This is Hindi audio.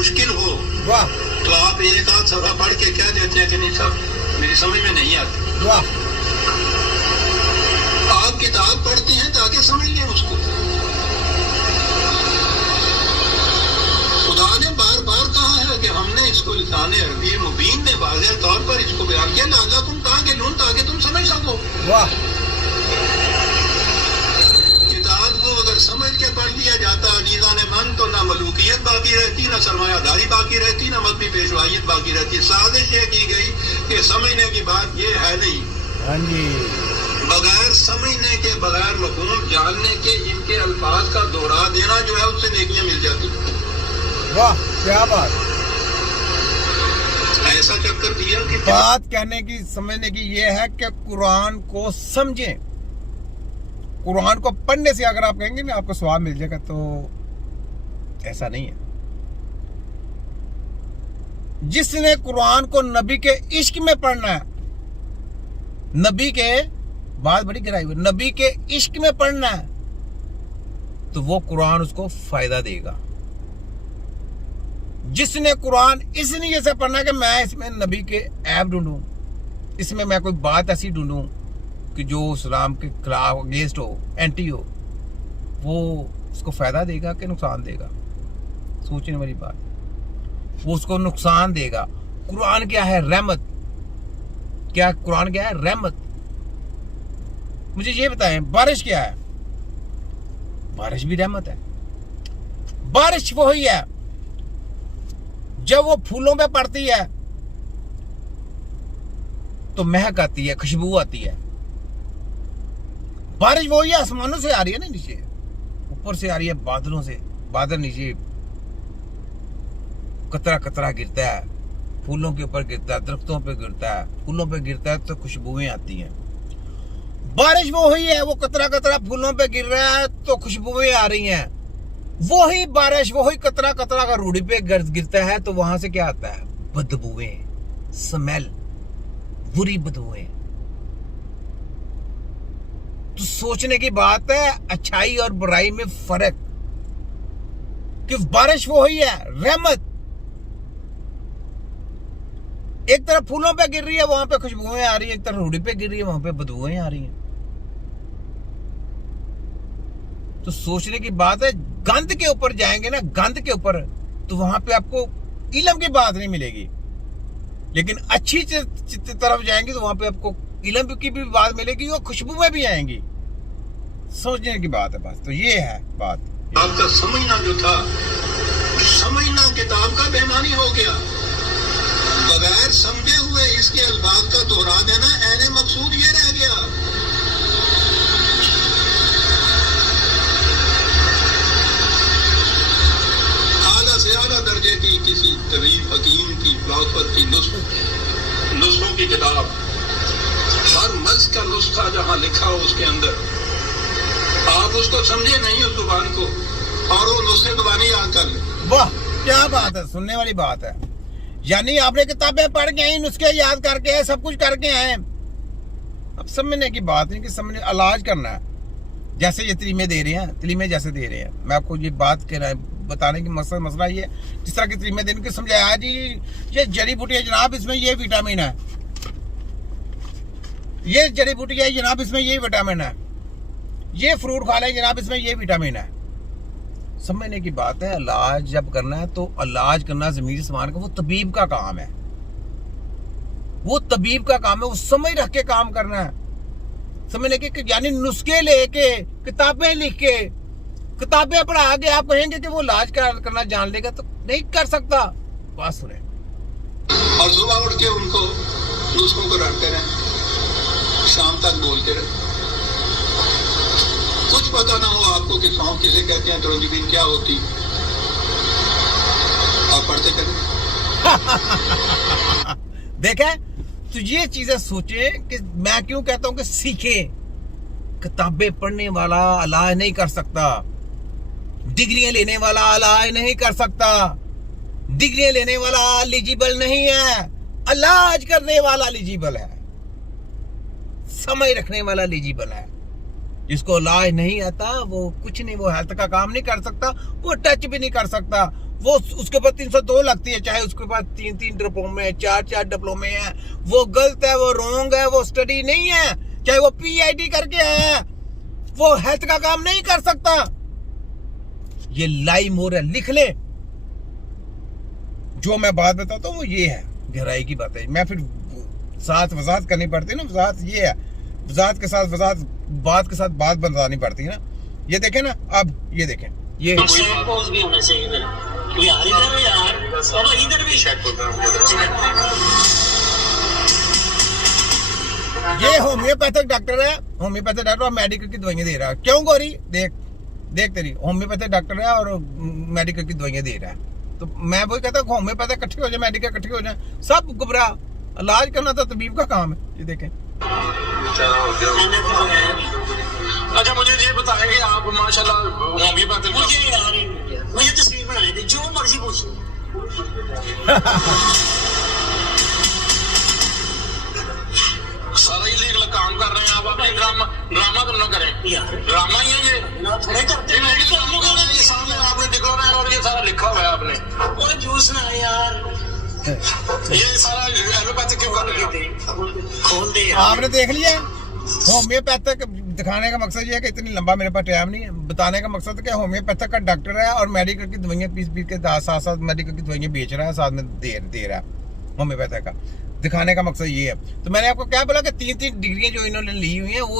मुश्किल हो वाह तो आप एक आध सफा पढ़ के कह देते हैं कि नहीं साहब मेरी समझ में नहीं आती। वाह आप किताब पढ़ते हैं ताकि समझ लें उसको। खुदा ने बार बार कहा है कि हमने इसको लिसाने अरबी मुबीन ने वाज़ेह तौर पर इसको बयान किया लअल्लकुम ताक़िलून, ताकि तुम समझ सको। वाह किताब को अगर समझ के पढ़ लिया जाता अजीज़ा ने मन तो ना मलूकियत बाकी रहती, ना सरमायादारी बाकी रहती, ना मजहबी पेशवाइयत बाकी रहती। साजिश ये की गई कि समझने की बात ये है नहीं। हाँ जी बगैर समझने के बगैर मफ़हूम जानने के इनके अल्फाज का दोहरा देना जो है उससे नेकियां मिल जाती। वाह क्या बात। ऐसा चक्कर दिया कि बात कहने की समझने की ये है कि कुरान को समझें। कुरान को पढ़ने से अगर आप कहेंगे ना आपको स्वाब मिल जाएगा, तो ऐसा नहीं है। जिसने कुरान को नबी के इश्क में पढ़ना है, नबी के बात बड़ी गहराई हुई, नबी के इश्क में पढ़ना है, तो वो कुरान उसको फायदा देगा। जिसने कुरान इस नीयत से पढ़ना है कि मैं इसमें नबी के ऐब ढूंढूं, इसमें मैं कोई बात ऐसी ढूंढूं कि जो इस्लाम के खिलाफ अगेंस्ट हो, एंटी हो, वो उसको फायदा देगा कि नुकसान देगा। सोचने वाली बात, वो उसको नुकसान देगा। कुरान क्या है? रहमत। क्या कुरान क्या है? रहमत। मुझे ये बताएं, बारिश क्या है? बारिश भी रहमत है। बारिश वही है जब वो फूलों पे पड़ती है तो महक आती है, खुशबू आती है। बारिश वही है, आसमानों से आ रही है ना, नीचे ऊपर से आ रही है, बादलों से। बादल नीचे कतरा कतरा गिरता है, फूलों के ऊपर गिरता है, दरख्तों पे गिरता है, फूलों पे गिरता है तो खुशबुएं आती हैं। बारिश वो ही है, वो कतरा कतरा फूलों पे गिर रहा है तो खुशबुएं आ रही हैं। वही बारिश, वही कतरा कतरा का रूढ़ी पे गिरता है तो वहां से क्या आता है? बदबुएं, स्मेल, बुरी बदबुएं। तो सोचने की बात है अच्छाई और बुराई में फर्क। कि बारिश वही है, रहमत। एक तरफ फूलों पे गिर रही है, वहां पे खुशबुएं आ रही है, एक तरफ रूढ़ी पे गिर रही है, वहां पे बदबुएं आ रही हैं। तो सोचने की बात है, गंद के ऊपर जाएंगे ना, गंद के ऊपर, तो वहां पे आपको इल्म की बात नहीं मिलेगी। लेकिन अच्छी तरफ जाएंगे तो वहां पे आपको इल्म की भी बात मिलेगी और खुशबुएं भी आएंगी। सोचने की बात है बस। तो ये है बात। आपका समझना जो था, समझना किताब का बेईमानी हो गया। बगैर समझे हुए इसके अल्फाज का दोहरा देना ऐने मकसूद ये रह गया। आला से आला दर्जे की किसी तबीब, हकीम की, फिलोसफर की नुस्खों की किताब, हर मर्ज का नुस्खा जहां लिखा हो उसके अंदर आप उसको समझे नहीं उस जुबान को, और वो नुस्खे जुबानी याद कर ले। वाह क्या बात है, सुनने वाली बात है। यानी आपने किताबें पढ़ के आई, नुस्खे याद करके आए, सब कुछ करके आए। अब समझने की बात नहीं कि समझने, इलाज करना है। जैसे ये तलीमे दे रहे हैं, तलीमे जैसे दे रहे हैं, मैं आपको ये बात कह रहा है, बताने की मसला ये, जिस तरह की तलीमे देने की समझाया जी, ये जड़ी बूटी है जनाब, इसमें ये विटामिन है, ये जड़ी बूटी है जनाब, इसमें ये विटामिन है, ये फ्रूट खा लें जनाब, इसमें ये विटामिन है। समझने की बात है। इलाज जब करना है तो इलाज करना ज़मीरी समान का वो तबीब का काम है, वो तबीब का काम है, वो समझ रख के काम करना है। समझने के यानी नुस्खे लेके, किताबें लिख के, किताबें पढ़ा के आप कहेंगे कि वो इलाज करना जान लेगा, तो नहीं कर सकता। बात सुने। और सुबह उठ के उनको नुस्खों को रटते रहे, शाम तक बोलते रहे। कुछ पता ना हो आपको कि सौंफ किसे कहते हैं, तरंजीबीन क्या होती, और पढ़ते चले। देखे तो ये चीजें सोचे कि मैं क्यों कहता हूं कि सीखे। किताबें पढ़ने वाला इलाज नहीं कर सकता, डिग्रियां लेने वाला इलाज नहीं कर सकता, डिग्रियां लेने वाला एलिजिबल नहीं है, इलाज करने वाला एलिजिबल है, समझ रखने वाला एलिजिबल है। जिसको इलाज नहीं आता वो कुछ नहीं, वो हेल्थ का काम नहीं कर सकता, वो टच भी नहीं कर सकता, वो उसके पास 302 लगती है, चाहे उसके पास 3 डिप्लोमे है, 4 डिप्लोमे है, वो गलत है, वो रॉन्ग है, वो स्टडी नहीं है। चाहे वो PhD करके आया है, वो हेल्थ का काम नहीं कर सकता। ये लाई मोर है, लिख ले। जो मैं बात बताता हूँ वो ये है, गहराई की बात है। मैं फिर साथ वजाहत करनी पड़ती है ना, वजाहत ये है, वजाहत के साथ वजाहत, बात के साथ बात बतानी पड़ती है ना। ये देखें ना, अब ये देखें, ये पोज भी होना चाहिए यार, इधर भी ये होम्योपैथिक डॉक्टर है, होम्योपैथिक डॉक्टर और मेडिकल की दवाइयां दे रहा है। क्यों गोरी? देख देख तेरी होम्योपैथिक डॉक्टर है और मेडिकल की दवाइयां दे रहा है। तो मैं वही कहता हूँ होम्योपैथिक इकट्ठे हो जाए, मेडिकल इकट्ठे हो जाए, सब गुमराह। इलाज करना तो तबीब का काम है। ये देखें। अच्छा मुझे ये बताएंगे आप, माशाल्लाह होम्योपैथिक मुझे तस्वीर बनाने दे, जो मर्जी पूछो। सारा इलीगल काम कर रहे हैं आप, अपने ड्रामा तो न करें यार, ड्रामा ही है ये। थोड़े करते हैं, ये सामने आपने दिखा है और ये सारा लिखा हुआ है आपने। कोई जूस ना यार, ये सारा एलोपैथिक क्यों कर रहे हैं? खोल दे यार। आपने देख लिया। होम्योपैथिक दिखाने का मकसद ये है कि इतनी लंबा मेरे पास टाइम नहीं है। बताने का मकसद है कि होम्योपैथिक का डॉक्टर है और मेडिकल की दवाइयां पीस के साथ साथ मेडिकल की दवाइयां बेच रहा है, साथ में दे रहा है होम्योपैथिक का। दिखाने का मकसद ये है। तो मैंने आपको क्या बोला कि 3 डिग्रियां जो इन्होंने ली हुई हैं वो